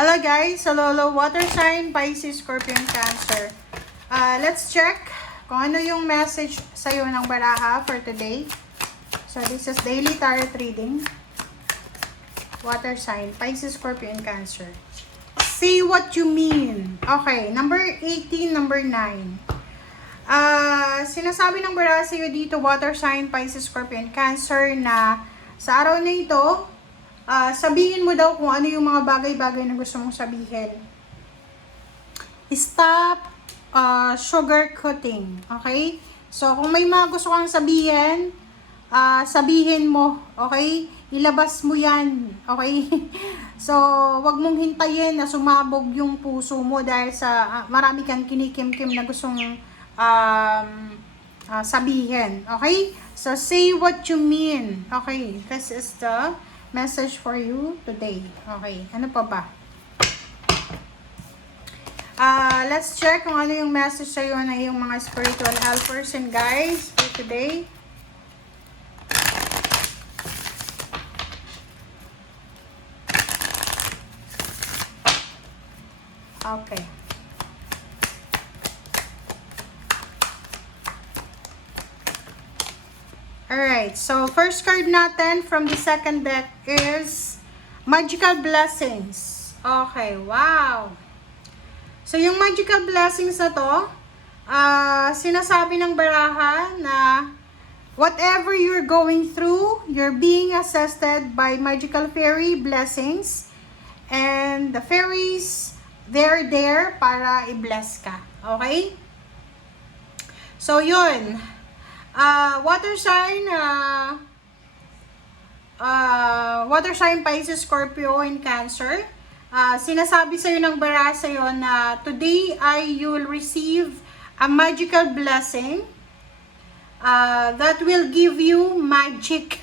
Hello guys, hello, water sign, Pisces, Scorpion, Cancer. Let's check kung ano yung message sa'yo ng baraha for today. So this is daily tarot reading. Water sign, Pisces, Scorpion, Cancer. See what you mean. Okay, number 18, number 9. Sinasabi ng baraha sa'yo dito, water sign, Pisces, Scorpion, Cancer, na sa araw na ito, sabihin mo daw kung ano yung mga bagay-bagay na gusto mong sabihin. Stop sugarcoating. Okay? So, kung may mga gusto kang sabihin, sabihin mo. Okay? Ilabas mo yan. Okay? So, wag mong hintayin na sumabog yung puso mo dahil sa marami kang kinikim-kim na gustong sabihin. Okay? So, say what you mean. Okay? This is the message for you today. Okay, ano pa ba? Let's check kung ano yung message sa'yo na yung mga spiritual helpers and guys for today. Okay. Alright, so first card natin from the second deck is Magical Blessings. Okay, wow. So yung Magical Blessings na to, sinasabi ng baraha na whatever you're going through, you're being assisted by Magical Fairy Blessings. And the fairies, they're there para i-bless ka. Okay? So yun. Water sign, Pisces, Scorpio, and Cancer. Sinasabi sa'yo ng baraha sa'yo na today you will receive a magical blessing that will give you magic.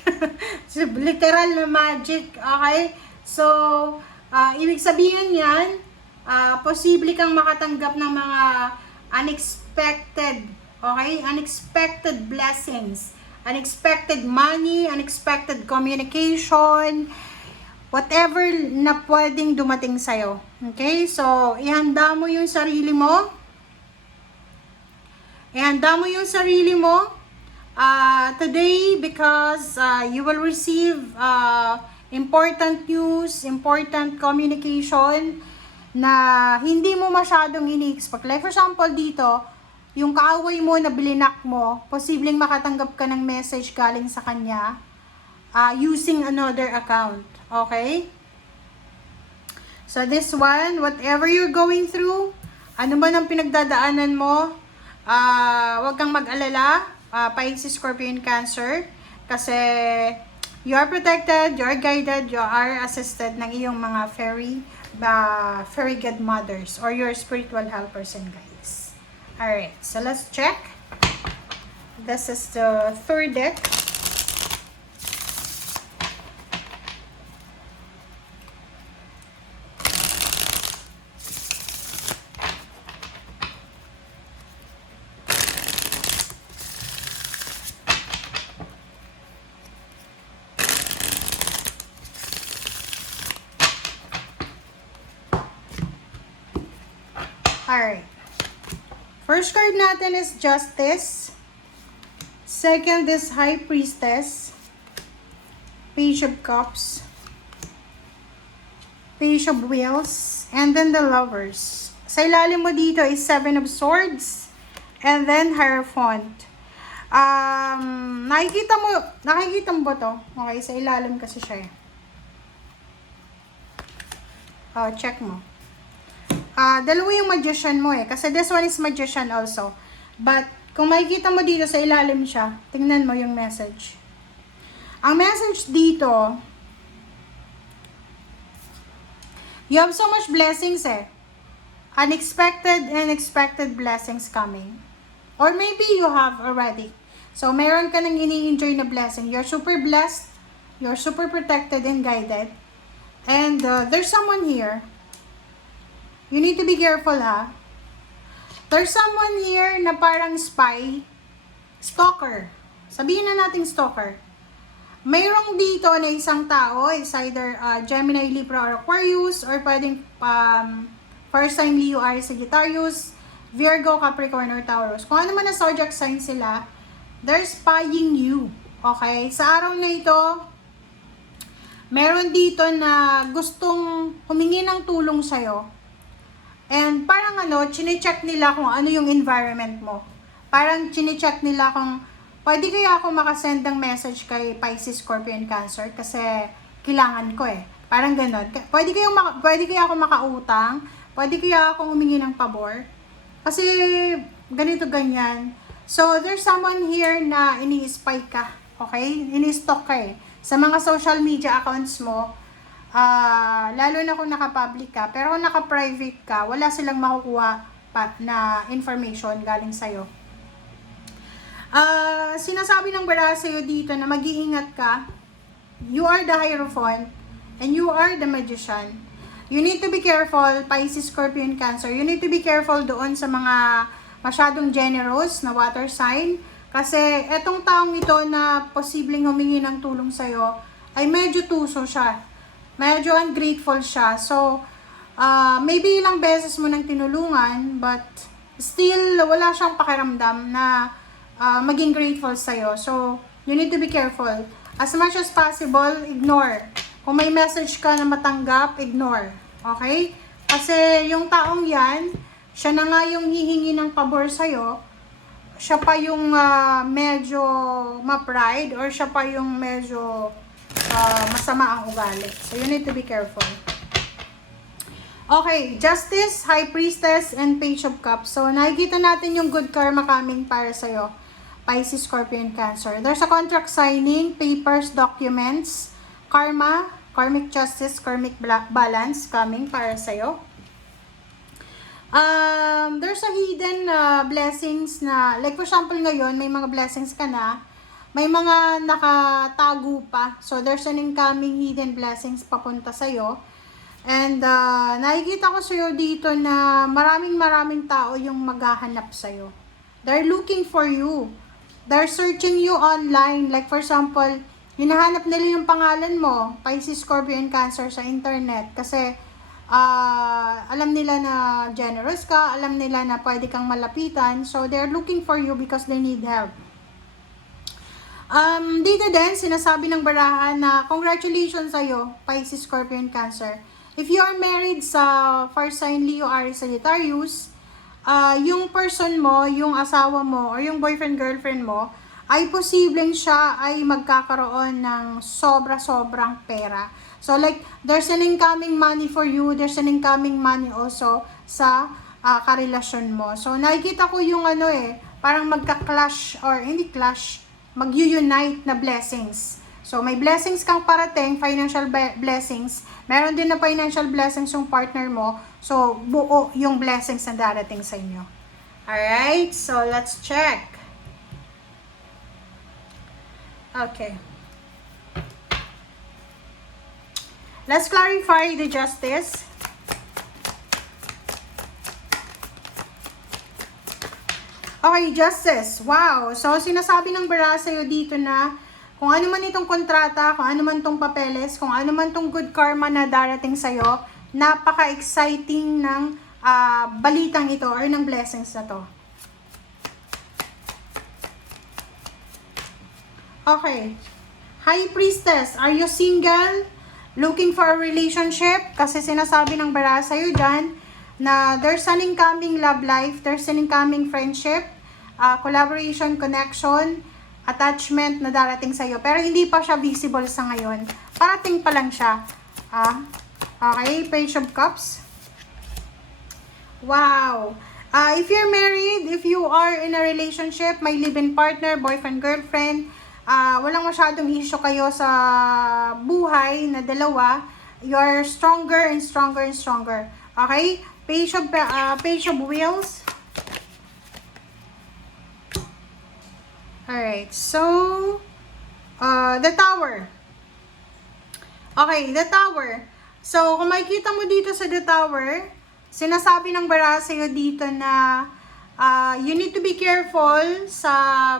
Literal na magic. Okay? So, ibig sabihin yan, posible kang makatanggap ng mga unexpected, okay? Unexpected blessings, unexpected money, unexpected communication, whatever na pwedeng dumating sa'yo. Okay? So, ihanda mo yung sarili mo. Ihanda mo yung sarili mo today because you will receive important news, important communication na hindi mo masyadong ini-expect. Like for example dito, yung kaaway mo na blinak mo, posibleng makatanggap ka ng message galing sa kanya using another account. Okay? So this one, whatever you're going through, ano man ang pinagdadaanan mo, wag kang mag-alala, Pisces, Scorpion, Cancer, kasi you are protected, you are guided, you are assisted ng iyong mga fairy godmothers or your spiritual helpers and guides. Alright, so let's check. This is the third deck. Alright. First card natin is Justice. Second is High Priestess. Page of Cups. Page of Wheels. And then the Lovers. Sa ilalim mo dito is Seven of Swords. And then Hierophant. Nakikita mo ba to? Okay, sa ilalim kasi siya. Check mo. Dalawa yung Magician mo kasi this one is Magician also. But, kung makikita mo dito sa ilalim siya, tingnan mo yung message. Ang message dito, you have so much blessings Unexpected and expected blessings coming. Or maybe you have already. So, meron ka nang ini-enjoy na blessing. You're super blessed. You're super protected and guided. And there's someone here. You need to be careful, ha? There's someone here na parang spy, stalker. Sabihin na natin stalker. mayroong dito na isang tao, is either Gemini, Libra, or Aquarius, or pwedeng first sign Leo, Aries, Sagittarius, Virgo, Capricorn, or Taurus. Kung ano man na zodiac sign sila, they're spying you. Okay? Sa araw na ito, meron dito na gustong humingi ng tulong sa'yo. And parang chine-check nila kung ano yung environment mo. Parang chine-check nila kung pwede kaya ako makasend ng message kay Pisces, Scorpio, and Cancer kasi kailangan ko eh. Parang ganon. Pwede kaya ako makautang, pwede kaya ako humingi ng pabor. Kasi ganito ganyan. So there's someone here na ini-spy ka. Okay? Ini-stalk ka eh. Sa mga social media accounts mo, lalo na kung naka-public ka, pero kung naka-private ka, wala silang makukuha na information galing sa'yo. Sinasabi ng bara sa'yo dito na mag-iingat ka. You are the Hierophant and you are the Magician. You need to be careful, Pisces, Scorpio, and Cancer. You need to be careful doon sa mga masyadong generous na water sign. Kasi etong taong ito na posibleng humingi ng tulong sa'yo, ay medyo tuso siya. Medyo ungrateful siya. So, maybe ilang beses mo nang tinulungan, but still, wala siyang pakiramdam na maging grateful sa'yo. So, you need to be careful. As much as possible, ignore. Kung may message ka na matanggap, ignore. Okay? Kasi yung taong yan, siya na nga yung hihingi ng pabor sa'yo, siya pa yung medyo ma-pride, or siya pa yung medyo masama ang ugali. So, you need to be careful. Okay, Justice, High Priestess, and Page of Cups. So, nakikita natin yung good karma coming para sa'yo, Pisces, Scorpio, and Cancer. There's a contract signing, papers, documents, karma, karmic justice, karmic balance coming para sa'yo. There's a hidden blessings na, like for example ngayon, may mga blessings ka na, may mga nakatago pa. So, there's an incoming hidden blessings papunta sa'yo. And, nakikita ko sa'yo dito na maraming tao yung maghahanap sa'yo. They're looking for you. They're searching you online. Like for example, hinahanap nila yung pangalan mo, Pisces, Scorpio, and Cancer sa internet. Kasi, alam nila na generous ka, alam nila na pwede kang malapitan. So, they're looking for you because they need help. Dito din, sinasabi ng barahan na congratulations sa'yo, Pisces, Scorpio, and Cancer. If you are married sa first sign Leo, Aries, Sagittarius, yung person mo, yung asawa mo, or yung boyfriend, girlfriend mo, ay posibleng siya ay magkakaroon ng sobra-sobrang pera. So like, there's an incoming money for you, there's an incoming money also sa karelasyon mo. So nakikita ko yung parang magka-clash, or hindi clash, mag-unite na blessings. So may blessings kang parating, financial blessings. Meron din na financial blessings yung partner mo. So buo yung blessings na darating sa inyo. Alright, so let's check. Okay. Let's clarify the justice. Okay, justice. Wow. So, sinasabi ng bara sa'yo dito na kung ano man itong kontrata, kung ano man itong papeles, kung ano man itong good karma na darating sa'yo, napaka-exciting ng balitang ito or ng blessings na to. Okay. High Priestess, are you single? Looking for a relationship? Kasi sinasabi ng bara sa'yo dyan na there's an incoming love life, there's an incoming friendship, collaboration, connection, attachment na darating sa'yo. Pero hindi pa siya visible sa ngayon. Parating pa lang siya. Okay, Page of Cups. Wow. If you're married, if you are in a relationship, may live-in partner, boyfriend, girlfriend, walang masyadong issue kayo sa buhay na dalawa, you're stronger and stronger and stronger. Okay? Page of Wheels. Alright, so, the Tower. Okay, the Tower. So, kung makikita mo dito sa the Tower, sinasabi ng bara sa'yo dito na you need to be careful sa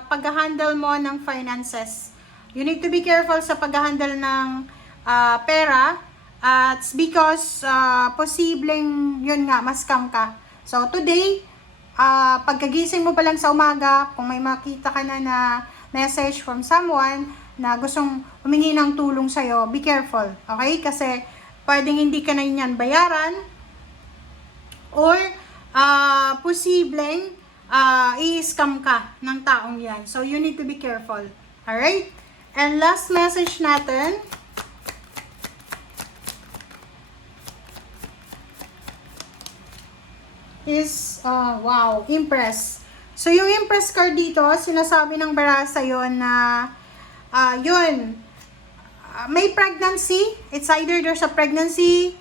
pag-handle mo ng finances. You need to be careful sa pag-handle ng pera. At because posibleng yun nga, ma-scam ka. So today, pagkagising mo pa lang sa umaga, kung may makita ka na message from someone na gustong humingi ng tulong sa'yo, be careful, okay? Kasi pwedeng hindi ka na yan bayaran, or posibleng i-scam ka ng taong yan. So you need to be careful. Alright? And last message natin is, wow, Empress. So, yung Empress card dito, sinasabi ng Barasa yon na, may pregnancy. It's either there's a pregnancy,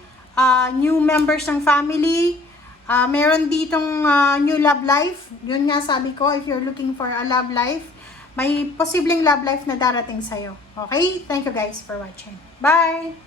new members ng family, meron ditong new love life. Yun nga sabi ko, if you're looking for a love life, may posibleng love life na darating sa'yo. Okay? Thank you guys for watching. Bye!